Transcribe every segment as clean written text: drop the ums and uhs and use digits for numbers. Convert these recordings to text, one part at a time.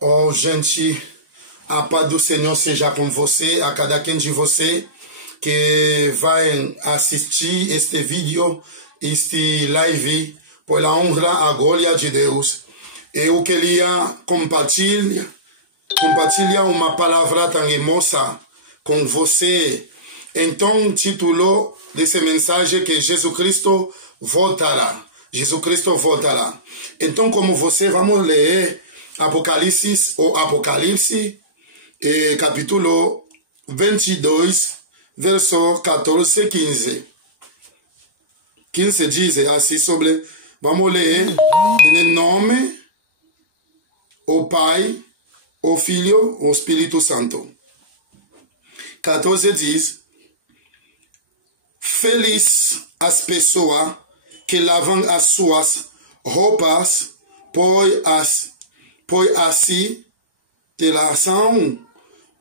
Oh, gente, a paz do Senhor seja com você, a cada quem de você que vai assistir este vídeo, este live, por a honra, a glória de Deus. Eu queria compartilhar uma palavra tão hermosa com você. Então, título dessa mensagem que Jesus Cristo voltará. Jesus Cristo voltará. Então, como você, vamos ler Apocalipse, capítulo 22, verso 14 e 15. 15 diz assim sobre, vamos ler, em nome o Pai, o Filho, o Espírito Santo. 14 diz, feliz as pessoas que lavam as suas roupas, pois assim terão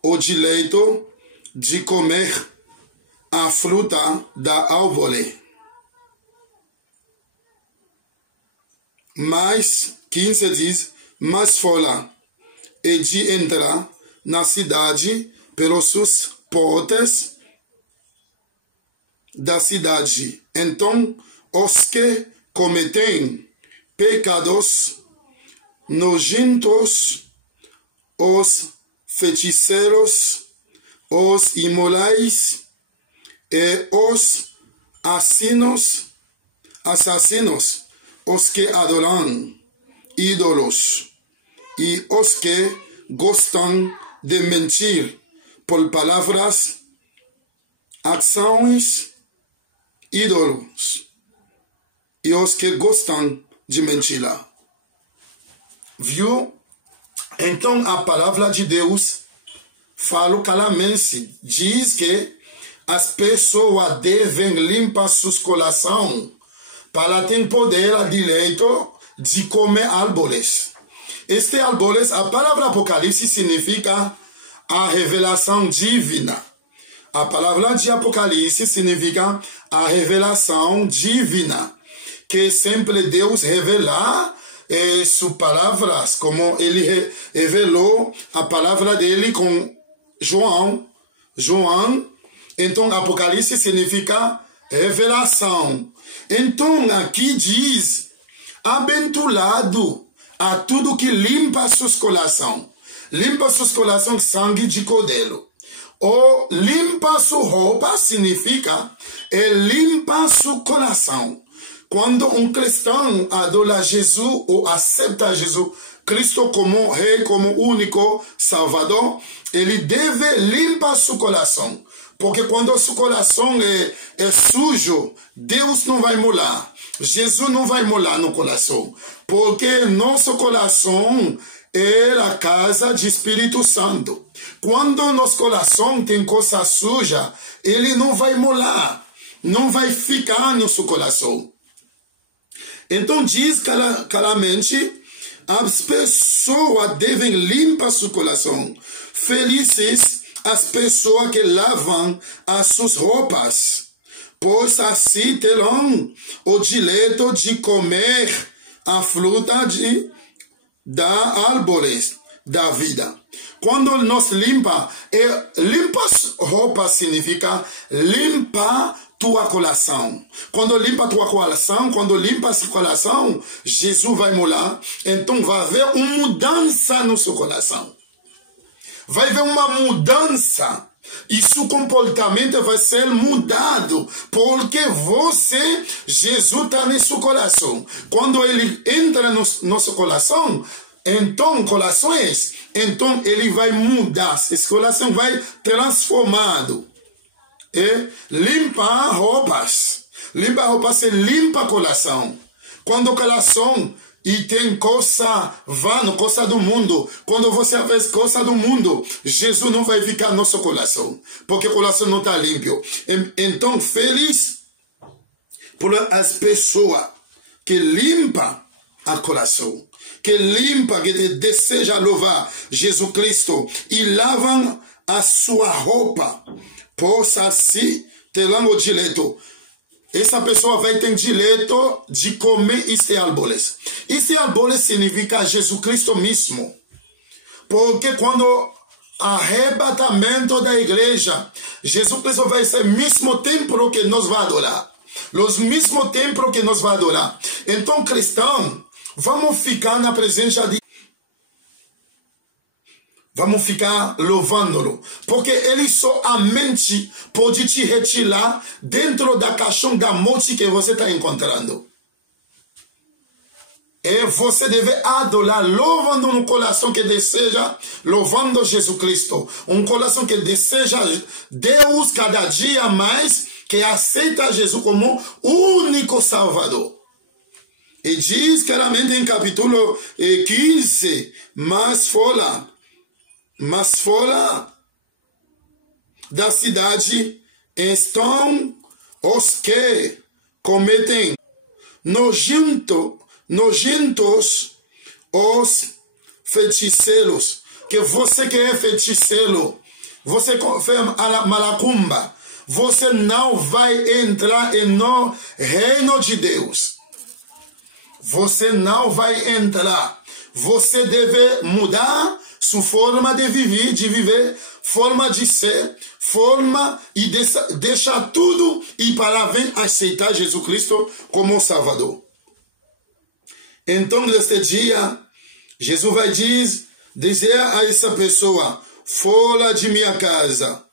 o direito de comer a fruta da árvore. Mas 15 diz, mas fora e de entrar na cidade pelos seus portas da cidade. Então, os que cometem pecados nojentos, os feiticeiros, os imorais e os assassinos, os que adoram ídolos e os que gostam de mentir por palavras, ações, ídolos e os que gostam de mentira. Viu? Então a palavra de Deus fala claramente, diz que as pessoas devem limpar seus corações para ter poder a direito de comer árvores. Este árvores, a palavra Apocalipse significa a revelação divina. A palavra de Apocalipse significa a revelação divina, que sempre Deus revela suas palavras, como ele revelou a palavra dele com João. Então, Apocalipse significa revelação. Então, aqui diz, abençoado a tudo que limpa seus corações. Limpa seus corações, sangue de cordeiro. Ou limpa sua roupa significa limpa seu coração. Quando um cristão adora Jesus ou aceita Jesus Cristo como Rei, como único Salvador, ele deve limpar seu coração. Porque quando seu coração é sujo, Deus não vai morar. Jesus não vai morar no coração. Porque nosso coração é a casa de Espírito Santo. Quando nosso coração tem coisa suja, ele não vai morar. Não vai ficar no seu coração. Então diz claramente, as pessoas devem limpar seu coração. Felizes as pessoas que lavam as suas roupas, pois assim terão o direito de comer a fruta da árvore da vida. Quando nós limpa roupa significa limpar tua coração. Quando limpa tua coração, quando limpa esse coração, Jesus vai morar. Então vai haver uma mudança no seu coração. Vai haver uma mudança. E seu comportamento vai ser mudado. Porque Jesus está no seu coração. Quando ele entra no nosso coração, então ele vai mudar. Esse coração vai transformado. E limpar roupas. Limpar roupas é limpa o coração. Quando o coração e tem coisa vã, coisa do mundo. Quando você faz coisa do mundo, Jesus não vai ficar no seu coração. Porque o coração não está limpo. Então, feliz por as pessoas que limpam o coração. Que limpa, que deseja louvar Jesus Cristo. E lavam a sua roupa. Pois assim terão o direito. Essa pessoa vai ter direito de comer estes árvores. Este árvore significa Jesus Cristo mesmo. Porque quando arrebatamento da igreja, Jesus Cristo vai ser o mesmo templo que nós vamos adorar. Os mesmos templos que nós vamos adorar. Então, cristão, vamos ficar na presença de... Vamos ficar louvando-lo. Porque ele somente pode te retirar dentro da caixão da morte que você está encontrando. E você deve adorar, louvando um coração que deseja, louvando Jesus Cristo. Um coração que deseja Deus cada dia mais, que aceita Jesus como único Salvador. E diz claramente em capítulo 15, mas fora da cidade estão os que cometem nojentos os feiticeiros. Que você que é feiticeiro, você fez malacumba, você não vai entrar no reino de Deus. Você não vai entrar. Você deve mudar sua forma de viver, forma de ser, forma e deixar tudo e para vir aceitar Jesus Cristo como Salvador. Então, neste dia, Jesus vai dizer a essa pessoa: fora de minha casa,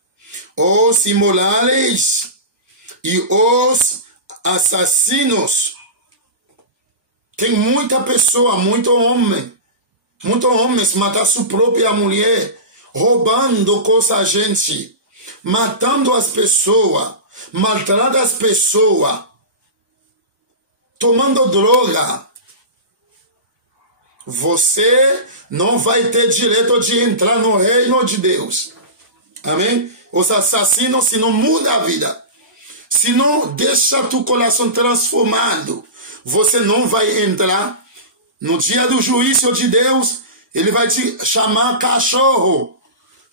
os imorais e os assassinos. Tem muita pessoa, muito homens matar sua própria mulher, roubando coisas a gente, matando as pessoas, maltratando as pessoas, tomando droga. Você não vai ter direito de entrar no reino de Deus. Amém? Os assassinos, se não muda a vida, se não deixa teu coração transformado, você não vai entrar. No dia do juízo de Deus, ele vai te chamar cachorro.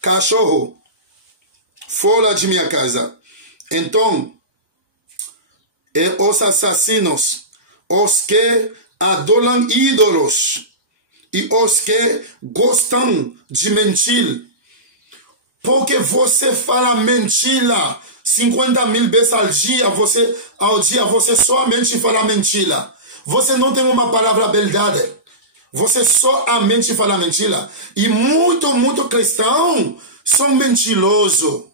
Cachorro, fora de minha casa. Então, os assassinos, os que adoram ídolos, e os que gostam de mentir. Porque você fala mentira 50.000 vezes ao dia, você somente fala mentira. Você não tem uma palavra verdade. Você somente fala mentira. E muito cristão são mentirosos.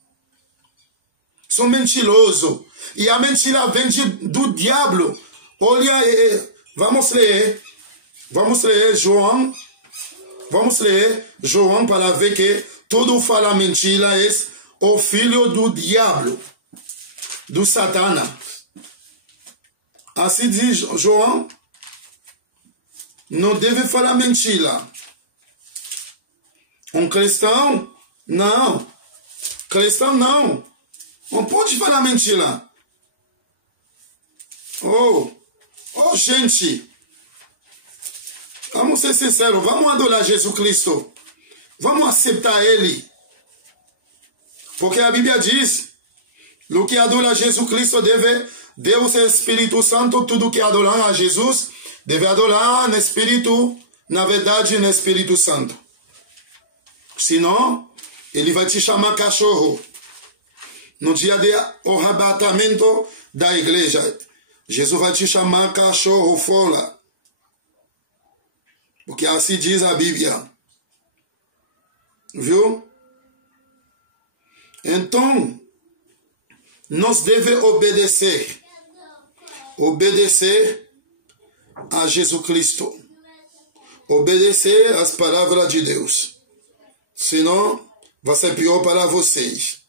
São mentirosos. E a mentira vem do diabo. Olha, vamos ler João. Vamos ler João para ver que tudo fala mentira é o filho do diabo, do Satanás. Assim diz João, não deve falar mentira. Um cristão, não. Cristão, não. Não pode falar mentira. Gente, vamos ser sinceros, vamos adorar Jesus Cristo. Vamos aceitar Ele. Porque a Bíblia diz, o que adora Jesus Cristo deve, Deus é Espírito Santo, tudo que adorar a Jesus, deve adorar no Espírito, na verdade, no Espírito Santo. Senão, Ele vai te chamar cachorro. No dia do arrebatamento da igreja, Jesus vai te chamar cachorro fora. Porque assim diz a Bíblia. Viu? Então, nós devemos obedecer a Jesus Cristo, obedecer às palavras de Deus, senão vai ser pior para vocês.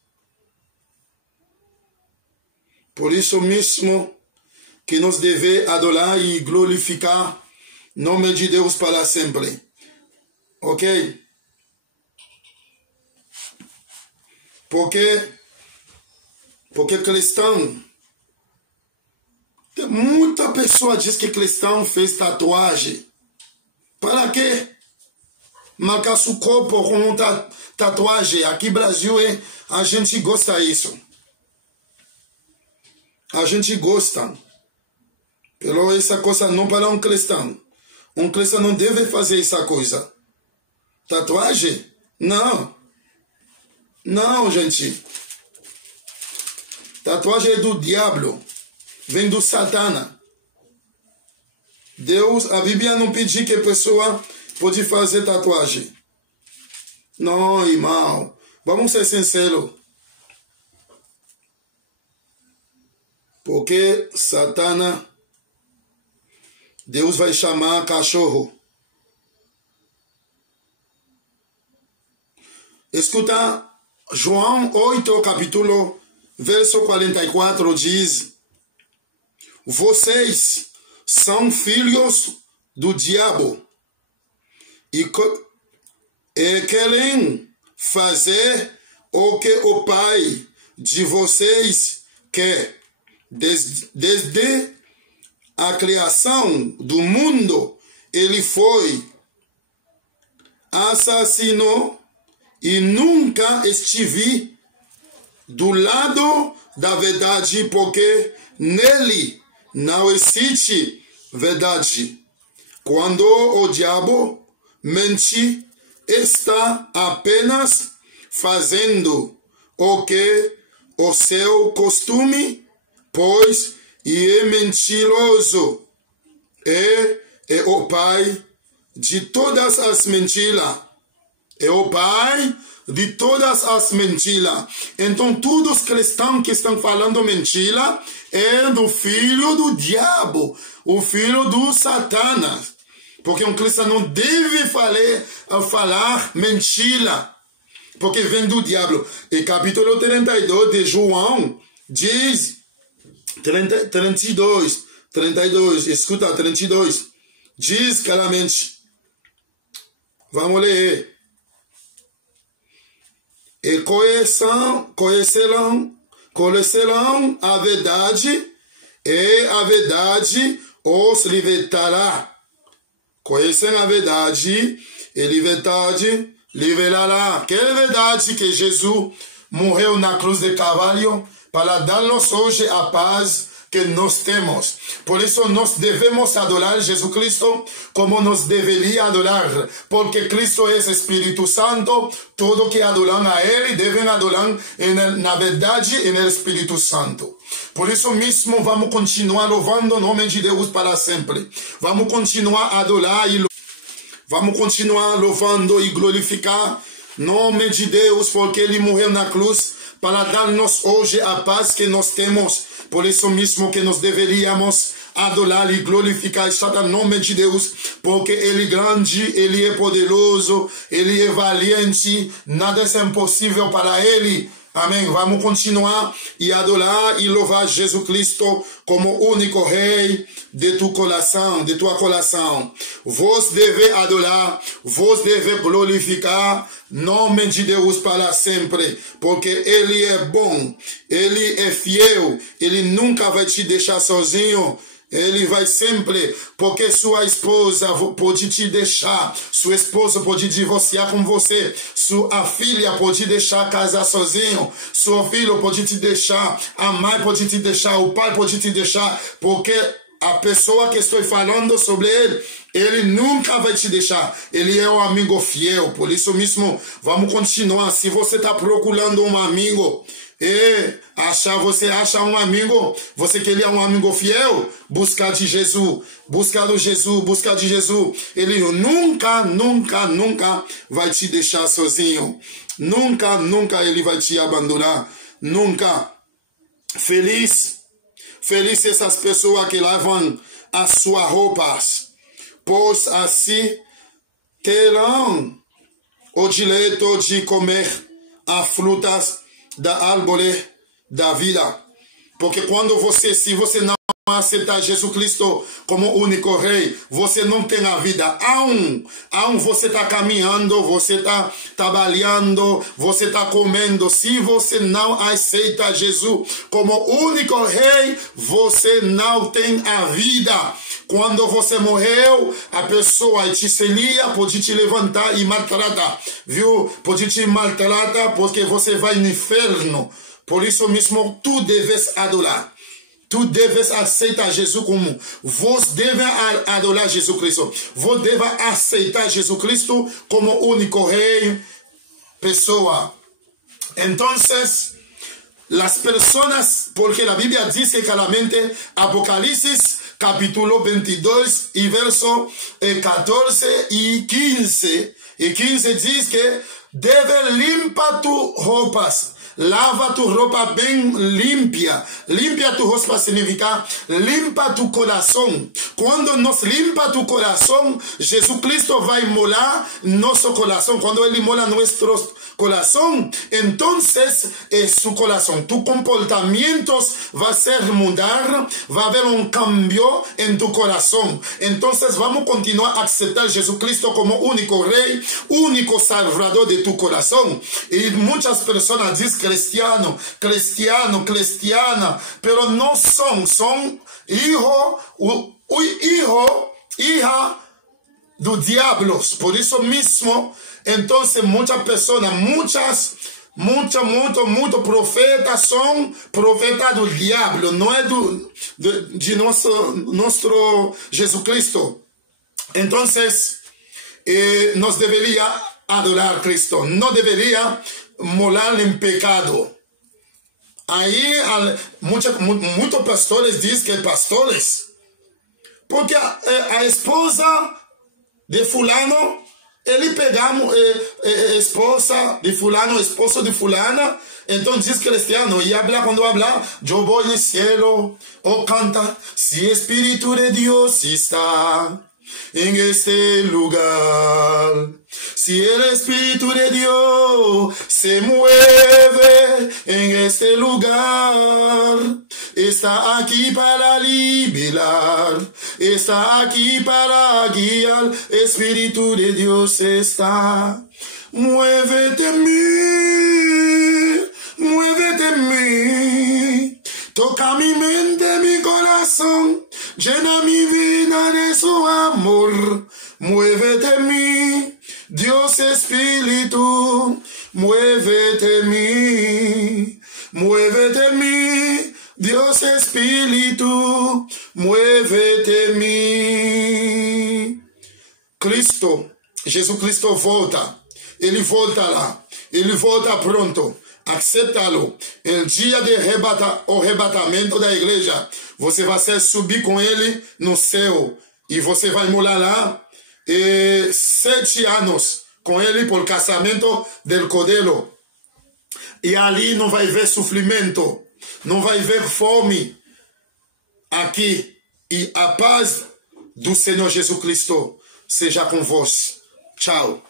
Por isso mesmo que nós devemos adorar e glorificar o nome de Deus para sempre. Ok? Porque cristão, muita pessoa diz que cristão fez tatuagem. Para quê? Marcar seu corpo com tatuagem. Aqui no Brasil a gente gosta disso. A gente gosta. Pelo essa coisa não para um cristão. Um cristão não deve fazer essa coisa. Tatuagem? Não. Não, gente. Tatuagem é do diabo. Vem do Satana. Deus, a Bíblia não pediu que a pessoa pode fazer tatuagem. Não, irmão. Vamos ser sinceros. Porque Satana, Deus vai chamar cachorro. Escuta, João 8, capítulo, verso 44 diz: vocês são filhos do diabo e querem fazer o que o pai de vocês quer. Desde a criação do mundo, ele foi assassino e nunca estive do lado da verdade, porque nele não existe verdade. Quando o diabo mente, está apenas fazendo o que o seu costume, pois é mentiroso. É o pai de todas as mentiras. É o pai de todas as mentiras. Então, todos os cristãos que estão falando mentira é do filho do diabo, o filho do Satanás. Porque um cristão não deve falar mentira, porque vem do diabo. E capítulo 32 de João diz, 32, escuta, 32, diz claramente, vamos ler. E conhecerão a verdade, e a verdade os libertará. Conhecem a verdade, e liberdade liberará. Que é verdade que Jesus morreu na cruz de Calvário para dar-nos hoje a paz que nós temos. Por isso nós devemos adorar Jesus Cristo como nós deveríamos adorar, porque Cristo é Espírito Santo. Todo que adoram a Ele devem adorar na verdade e no Espírito Santo. Por isso mesmo vamos continuar louvando o nome de Deus para sempre. Vamos continuar a adorar e vamos continuar louvando e glorificar o nome de Deus, porque Ele morreu na cruz para dar-nos hoje a paz que nós temos. Por isso mesmo que nós deveríamos adorar e glorificar o nome de Deus, porque Ele é grande, Ele é poderoso, Ele é valente, nada é impossível para Ele. Amém. Vamos continuar e adorar e louvar Jesus Cristo como único Rei de tu coração, de tua coração. Vos devem adorar, vos devem glorificar nome de Deus para sempre, porque Ele é bom, Ele é fiel, Ele nunca vai te deixar sozinho. Ele vai sempre, porque sua esposa pode te deixar, sua esposa pode divorciar com você, sua filha pode deixar casar sozinho, seu filho pode te deixar, a mãe pode te deixar, o pai pode te deixar, porque a pessoa que estou falando sobre ele, ele nunca vai te deixar. Ele é um amigo fiel. Por isso mesmo, vamos continuar. Se você está procurando um amigo, você acha um amigo, você quer um amigo fiel, busca de Jesus, busca de Jesus, busca de Jesus. Ele nunca vai te deixar sozinho. Nunca ele vai te abandonar. Nunca. Feliz essas pessoas que lavam as suas roupas, pois assim terão o direito de comer as frutas da árvore da vida. Porque se você não aceitar Jesus Cristo como único Rei, você não tem a vida. Você está caminhando, você está trabalhando, você está comendo. Se você não aceita Jesus como único Rei, você não tem a vida. Quando você morreu, a pessoa hechiceria pode te levantar e maltratar, viu? Pode te maltratar porque você vai no inferno. Por isso mesmo, tu deves adorar. tu deves aceitar Jesus como. Vos devem adorar Jesus Cristo. Vos devem aceitar Jesus Cristo como único rei, pessoa. Entonces, las personas, porque la Biblia dice claramente, Apocalipsis capítulo 22 y verso 14 y 15. Y 15 dice que debe limpiar tus ropas. Lava tu ropa bien limpia. Limpia tu ropa significa limpa tu corazón. Cuando nos limpia tu corazón, Jesucristo va a molar nuestro corazón. Cuando Él mola nuestro corazón, entonces su corazón, tu comportamientos va a ser mudar, va a haber un cambio en tu corazón. Entonces vamos a continuar a aceptar a Jesucristo como único rey, único salvador de tu corazón. Y muchas personas dicen cristiano, cristiano, cristiana, pero no son hijo, hija de diablos. Por eso mismo, entonces muchas personas, muchos profetas son profetas del diablo, no es de nuestro Jesucristo. Entonces, nos debería adorar a Cristo, no debería morar en pecado. Ahí muchos pastores dicen que pastores, porque a esposa de fulano, ele pegamos esposa de fulano, esposo de fulana, entonces dice cristiano, y habla cuando habla, yo voy al cielo, o canta, si Espíritu de Dios está en este lugar. Si el Espíritu de Dios se mueve en este lugar, está aquí para liberar, está aquí para guiar. Espíritu de Dios está. Muévete en mí, toca mi mente, mi corazón, llena mi vida de su amor. Muévete en mí, Dios Espíritu, muévete en mí, muévete en mí, Dios Espíritu, muévete en mí. Cristo, Jesucristo volta, Ele voltará, Ele volta pronto. Acéptalo. El dia de arrebatamento da igreja, você vai ser subir com Ele no céu. E você vai morar lá 7 anos com Ele por casamento del Cordeiro. E ali não vai haver sofrimento, não vai haver fome. Aqui. E a paz do Senhor Jesus Cristo seja com vós. Tchau.